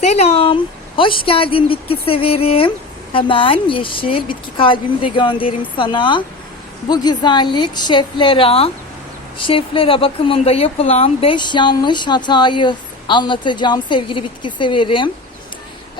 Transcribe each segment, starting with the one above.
Selam. Hoş geldin bitki severim. Hemen yeşil bitki kalbimi de göndereyim sana. Bu güzellik şeflera. Şeflera bakımında yapılan 5 yanlış hatayı anlatacağım sevgili bitki severim.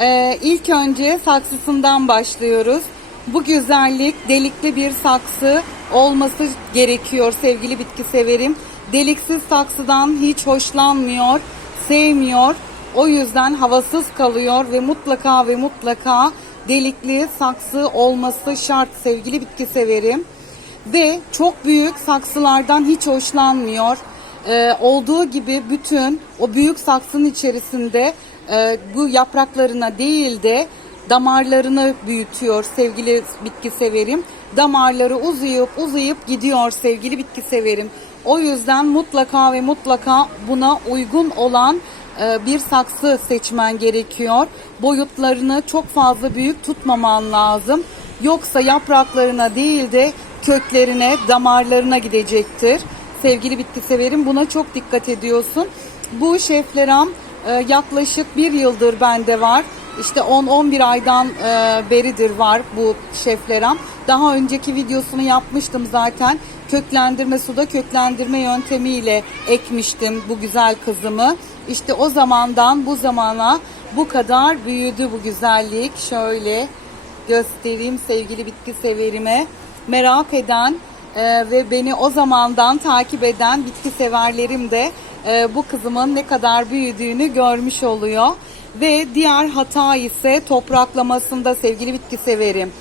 Ee, ilk önce saksısından başlıyoruz. Bu güzellik delikli bir saksı olması gerekiyor sevgili bitki severim. Deliksiz saksıdan hiç hoşlanmıyor, sevmiyor. O yüzden havasız kalıyor ve mutlaka ve mutlaka delikli saksı olması şart sevgili bitki severim. Ve çok büyük saksılardan hiç hoşlanmıyor. Ee, olduğu gibi bütün o büyük saksının içerisinde e, bu yapraklarına değil de damarlarını büyütüyor sevgili bitki severim. Damarları uzayıp uzayıp gidiyor sevgili bitki severim. O yüzden mutlaka ve mutlaka buna uygun olan bir saksı seçmen gerekiyor. Boyutlarını çok fazla büyük tutmaman lazım. Yoksa yapraklarına değil de köklerine, damarlarına gidecektir. Sevgili bitki severim buna çok dikkat ediyorsun. Bu şefleram e, yaklaşık bir yıldır bende var. İşte 10-11 aydan e, beridir var bu şefleram. Daha önceki videosunu yapmıştım zaten. Köklendirme suda köklendirme yöntemiyle ekmiştim bu güzel kızımı. İşte o zamandan bu zamana bu kadar büyüdü bu güzellik. Şöyle göstereyim sevgili bitki severime. Merak eden e, ve beni o zamandan takip eden bitki severlerim de e, bu kızımın ne kadar büyüdüğünü görmüş oluyor. Ve diğer hata ise topraklamasında sevgili bitki severim.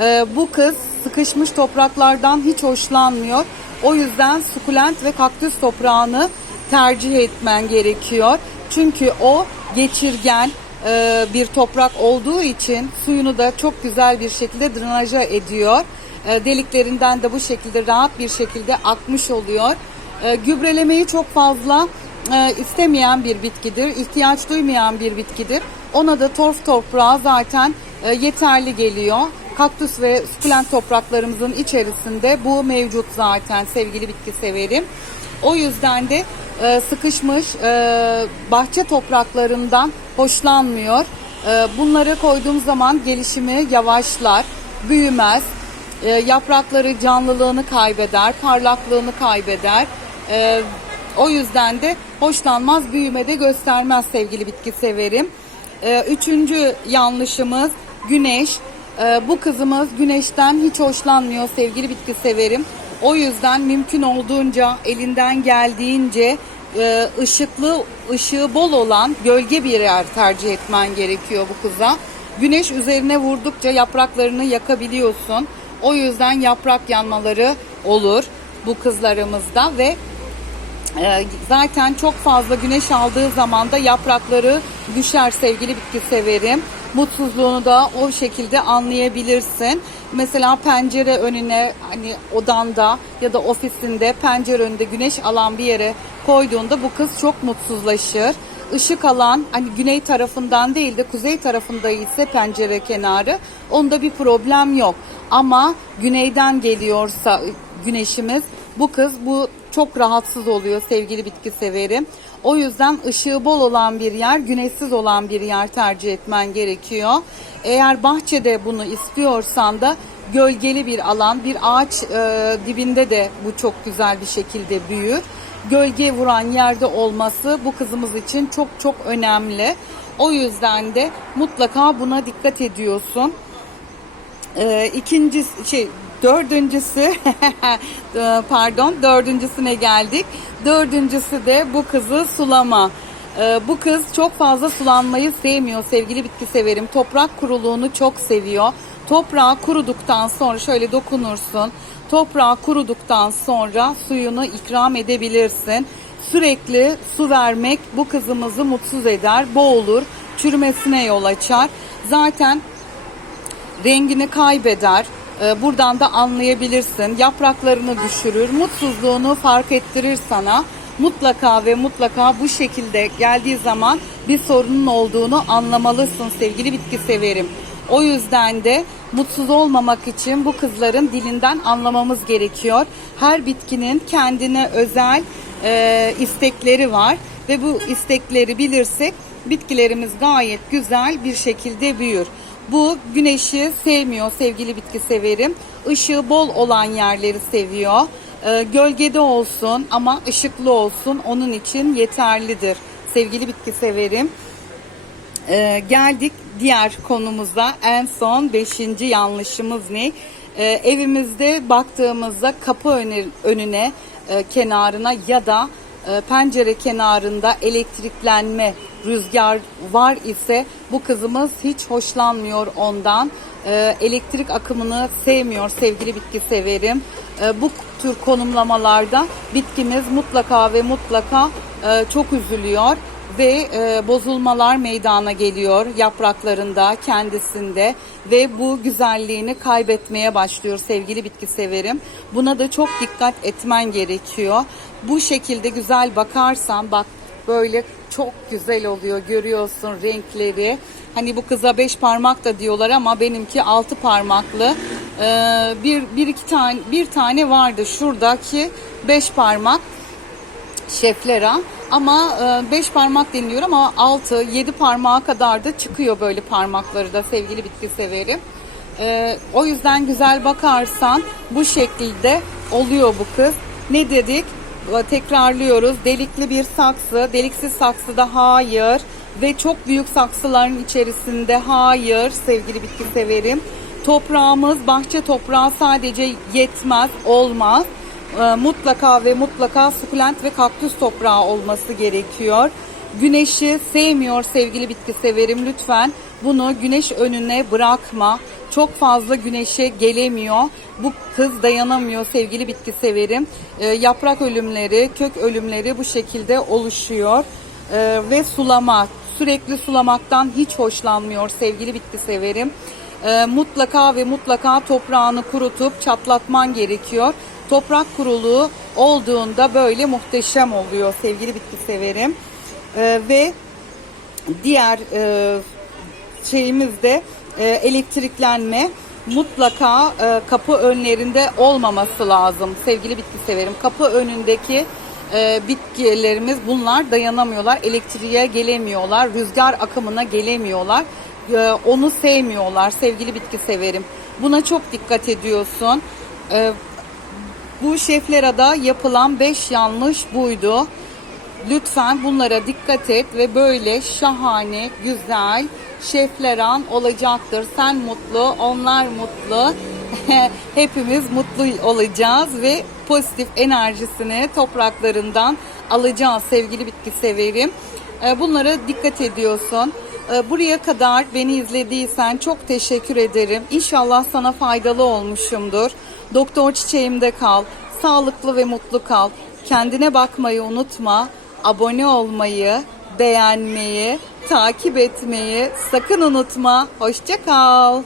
E, bu kız sıkışmış topraklardan hiç hoşlanmıyor. O yüzden sukulent ve kaktüs toprağını tercih etmen gerekiyor. Çünkü o geçirgen e, bir toprak olduğu için suyunu da çok güzel bir şekilde drenaja ediyor. E, deliklerinden de bu şekilde rahat bir şekilde akmış oluyor. E, gübrelemeyi çok fazla e, istemeyen bir bitkidir, ihtiyaç duymayan bir bitkidir. Ona da torf toprağı zaten e, yeterli geliyor. Kaktüs ve sukulent topraklarımızın içerisinde bu mevcut zaten sevgili bitki severim. O yüzden de e, sıkışmış e, bahçe topraklarından hoşlanmıyor. E, bunları koyduğum zaman gelişimi yavaşlar, büyümez. E, yaprakları canlılığını kaybeder, parlaklığını kaybeder. E, o yüzden de hoşlanmaz, büyümede göstermez sevgili bitki severim. E, üçüncü yanlışımız güneş. E, bu kızımız güneşten hiç hoşlanmıyor sevgili bitki severim. O yüzden mümkün olduğunca elinden geldiğince e, ışıklı, ışığı bol olan gölge bir yer tercih etmen gerekiyor bu kıza. Güneş üzerine vurdukça yapraklarını yakabiliyorsun. O yüzden yaprak yanmaları olur bu kızlarımızda ve e, zaten çok fazla güneş aldığı zaman da yaprakları düşer sevgili bitki severim. Mutsuzluğunu da o şekilde anlayabilirsin. Mesela pencere önüne hani odanda ya da ofisinde pencere önünde güneş alan bir yere koyduğunda bu kız çok mutsuzlaşır. Işık alan hani güney tarafından değil de kuzey tarafında ise pencere kenarı onda bir problem yok. Ama güneyden geliyorsa güneşimiz bu kız bu çok rahatsız oluyor sevgili bitki severim. O yüzden ışığı bol olan bir yer, güneşsiz olan bir yer tercih etmen gerekiyor. Eğer bahçede bunu istiyorsan da gölgeli bir alan, bir ağaç e, dibinde de bu çok güzel bir şekilde büyür. Gölge vuran yerde olması bu kızımız için çok çok önemli. O yüzden de mutlaka buna dikkat ediyorsun. Ee, ikincisi şey dördüncüsü pardon dördüncüsüne geldik. Dördüncüsü de bu kızı sulama. Ee, bu kız çok fazla sulanmayı sevmiyor sevgili bitki severim. Toprak kuruluğunu çok seviyor. Toprağı kuruduktan sonra şöyle dokunursun. Toprağı kuruduktan sonra suyunu ikram edebilirsin. Sürekli su vermek bu kızımızı mutsuz eder, boğulur, çürümesine yol açar. Zaten rengini kaybeder. Ee, Buradan da anlayabilirsin. Yapraklarını düşürür. Mutsuzluğunu fark ettirir sana. Mutlaka ve mutlaka bu şekilde geldiği zaman bir sorunun olduğunu anlamalısın sevgili bitki severim. O yüzden de mutsuz olmamak için bu kızların dilinden anlamamız gerekiyor. Her bitkinin kendine özel e, istekleri var ve bu istekleri bilirsek bitkilerimiz gayet güzel bir şekilde büyür. Bu güneşi sevmiyor sevgili bitki severim. Işığı bol olan yerleri seviyor. Ee, gölgede olsun ama ışıklı olsun onun için yeterlidir sevgili bitki severim. Ee, geldik diğer konumuza. En son beşinci yanlışımız ne? Ee, evimizde baktığımızda kapı önü- önüne, e, kenarına ya da e, pencere kenarında elektriklenme, rüzgar var ise bu kızımız hiç hoşlanmıyor ondan. Ee, elektrik akımını sevmiyor sevgili bitki severim. Ee, bu tür konumlamalarda bitkimiz mutlaka ve mutlaka e, çok üzülüyor ve e, bozulmalar meydana geliyor yapraklarında, kendisinde ve bu güzelliğini kaybetmeye başlıyor sevgili bitki severim. Buna da çok dikkat etmen gerekiyor. Bu şekilde güzel bakarsan bak böyle çok güzel oluyor görüyorsun renkleri. Hani bu kıza beş parmak da diyorlar ama benimki altı parmaklı. Ee, bir, bir iki tane bir tane vardı şuradaki beş parmak şeflera ama 5 parmak deniliyor ama 6 7 parmağa kadar da çıkıyor böyle parmakları da sevgili bitki severim. E, o yüzden güzel bakarsan bu şekilde oluyor bu kız. Ne dedik? E, Tekrarlıyoruz. Delikli bir saksı, deliksiz saksıda hayır ve çok büyük saksıların içerisinde hayır sevgili bitki severim. Toprağımız bahçe toprağı sadece yetmez, olmaz e, mutlaka ve mutlaka sukulent ve kaktüs toprağı olması gerekiyor. Güneşi sevmiyor sevgili bitki severim lütfen bunu güneş önüne bırakma. Çok fazla güneşe gelemiyor. Bu kız dayanamıyor sevgili bitki severim. E, yaprak ölümleri, kök ölümleri bu şekilde oluşuyor. E, ve sulama, sürekli sulamaktan hiç hoşlanmıyor sevgili bitki severim. E, mutlaka ve mutlaka toprağını kurutup çatlatman gerekiyor. Toprak kuruluğu olduğunda böyle muhteşem oluyor sevgili bitki severim. Ee, ve diğer e, şeyimiz de e, elektriklenme mutlaka e, kapı önlerinde olmaması lazım sevgili bitki severim. Kapı önündeki e, bitkilerimiz bunlar dayanamıyorlar. Elektriğe gelemiyorlar. Rüzgar akımına gelemiyorlar. Onu sevmiyorlar sevgili bitki severim. Buna çok dikkat ediyorsun. E, bu şeflerada yapılan 5 yanlış buydu. Lütfen bunlara dikkat et ve böyle şahane, güzel şefleran olacaktır. Sen mutlu, onlar mutlu. Hepimiz mutlu olacağız ve pozitif enerjisini topraklarından alacağız sevgili bitki severim. Ee, Bunlara dikkat ediyorsun. Ee, Buraya kadar beni izlediysen çok teşekkür ederim. İnşallah sana faydalı olmuşumdur. Doktor çiçeğimde kal. Sağlıklı ve mutlu kal. Kendine bakmayı unutma. Abone olmayı, beğenmeyi, takip etmeyi sakın unutma. Hoşça kal.